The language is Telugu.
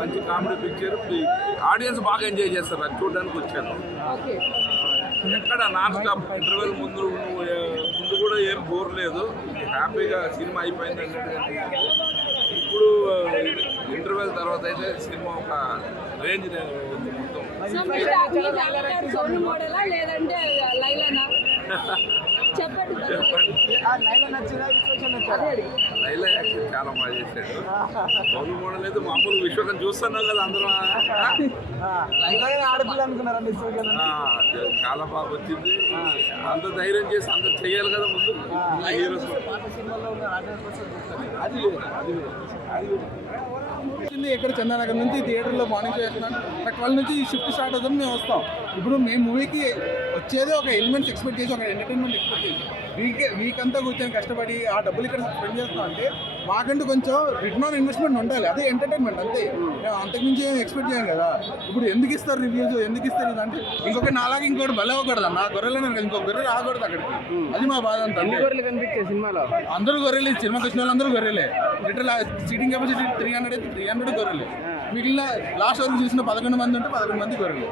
మంచి కామెడీ పిక్చర్. ఆడియన్స్ బాగా ఎంజాయ్ చేస్తారు, అది చూడడానికి వచ్చాను. ఎక్కడ నాన్ స్టాప్ ఇంటర్వెల్ ముందు కూడా ఏం బోర్ లేదు, హ్యాపీగా సినిమా అయిపోయింది అన్నట్టుగా. ఇప్పుడు ఇంటర్వెల్ తర్వాత అయితే సినిమా ఒక రేంజ్ మొత్తం. చెప్పండి. లైలా యాక్షన్ చాలా బాగా చేశాడు. బౌల్ మోడల్ అయితే మామూలు విశ్వకం చూస్తున్నాం కదా అందరం. ఆడపిల్ల అనుకున్నారండి. చాలా బాగా వచ్చింది. అంత ధైర్యం చేసి అంత చెయ్యాలి కదా ముందు హీరోస్. అది వచ్చింది ఇక్కడ చందానగర్ నుంచి థియేటర్లో మార్నింగ్ షో చేస్తున్నాను. 12 నుంచి షిఫ్ట్ స్టార్ట్ అవుతుంది, మేము వస్తాం. ఇప్పుడు మేము మూవీకి వచ్చేది ఒక ఎలిమెంట్స్ ఎక్స్పెక్ట్ చేసి, ఒక ఎంటర్టైన్మెంట్ ఎక్స్పెక్ట్ చేసి వీక్ అంతా కూర్చొని కష్టపడి ఆ డబ్బులు ఇక్కడ స్పెండ్ చేస్తాం అంటే మాకంటూ కొంచెం రిటర్న్ ఆన్ ఇన్వెస్ట్మెంట్ ఉండాలి. అదే ఎంటర్టైన్మెంట్ అంతే. మేము అంతకుమించి ఏం ఎక్స్పెక్ట్ చేయం కదా. ఇప్పుడు ఎందుకు ఇస్తారు రివ్యూస్, ఎందుకు ఇస్తారు ఇదంటే ఇంకొక నాలాగా ఇంకోటి భలే అవ్వకూడదు అన్న. గొర్రెలు ఇంకొక గొర్రె రాకూడదు అక్కడికి. అది మా బాధ అంతా. గొర్రెలు కనిపించాయి సినిమాలో. అందరూ గొర్రెలు, సినిమాకి వచ్చిన వాళ్ళందరూ గొర్రెలే. లిటరల్ సీటింగ్ కెపాసిటీ 300 అయితే 300 గొర్రెలు. మిగిలిన లాస్ట్ వరకు చూసిన 11 మంది ఉంటే 11 మంది గొర్రెలు.